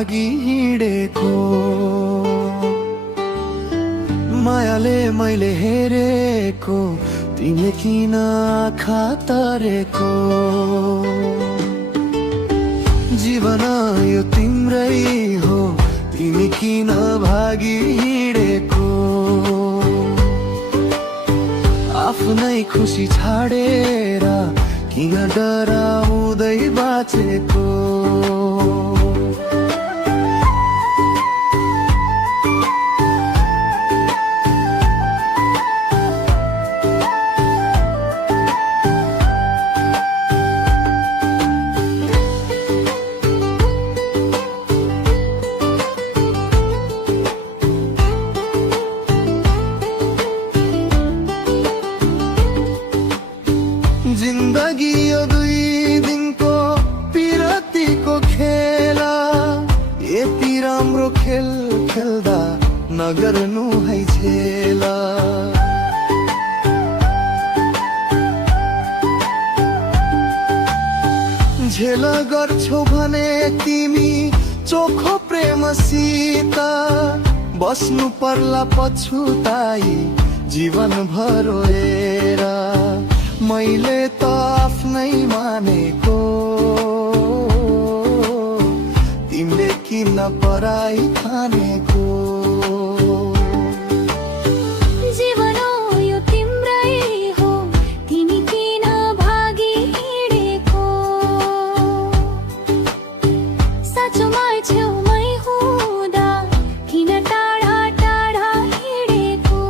भागी हिँडेको मायाले मैले हेरेको तिमीले किन आँखा तरेको जीवन यो तिम्रै हो तिमी किन भागी हिँडेको आफ्नै खुसी छाडेर किन डराउँदै बाँचेको जिन्दगी यो 2 दिनको पिरतीको खेला यति राम्रो खेल खेल्दा नगर्नु है झेला झेल गर्छौ भने तिमी चोखो प्रेमसित बस्नु पर्ला पछुताई जीवन भर रोएर मैले त आफ्नै मानेको तिमीले किन पराई ठानेको जीवन यो तिम्रै हो तिमी किन भागी हिँडेको साँचोमा छेउमै हुँदा किन टाढा टाढा हिँडेको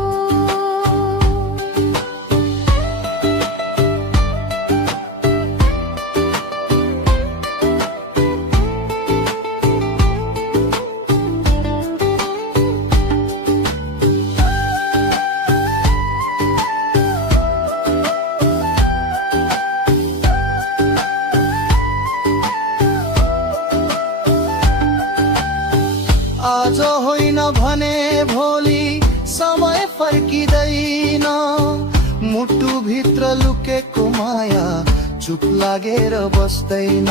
आज होइन भने भोलि समय फर्किँदैन मुटु भित्र लुकेको माया चुप लागेर बस्दैन